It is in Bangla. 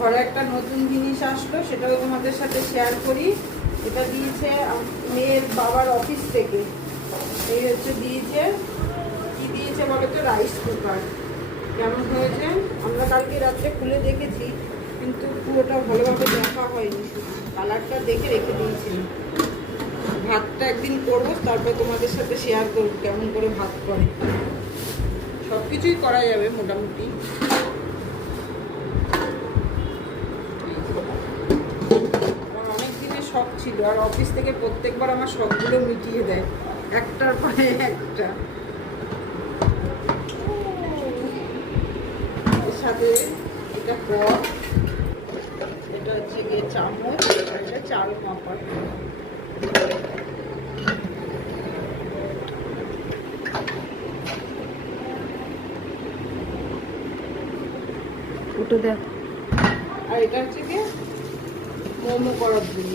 ঘরে একটা নতুন জিনিস আসলো, সেটাও তোমাদের সাথে শেয়ার করি। এটা দিয়েছে মেয়ের বাবার অফিস থেকে। এই হচ্ছে দিয়েছে, কি দিয়েছে বলো তো, রাইস কুকার। কেমন হয়েছে? আমরা কালকে রাত্রে খুলে দেখেছি, কিন্তু পুরোটা ভালোভাবে দেখা হয়নি, শুধু কালারটা দেখে রেখে দিয়েছি। ভাতটা একদিন করবো, তারপর তোমাদের সাথে শেয়ার করবো কেমন করে ভাত করে। সব কিছুই করা যাবে মোটামুটি। আমার অনেক দিনের শখ ছিল, আর অফিস থেকে প্রত্যেকবার আমার শখগুলো মিটিয়ে দেয় একটার পরে একটা। এর সাথে এটা পট, এটা হচ্ছে গিয়ে চামচ, এটা চাল মাপার। ওটা দেখ। আর এটা হচ্ছে গিয়ে মোমো করার জন্য।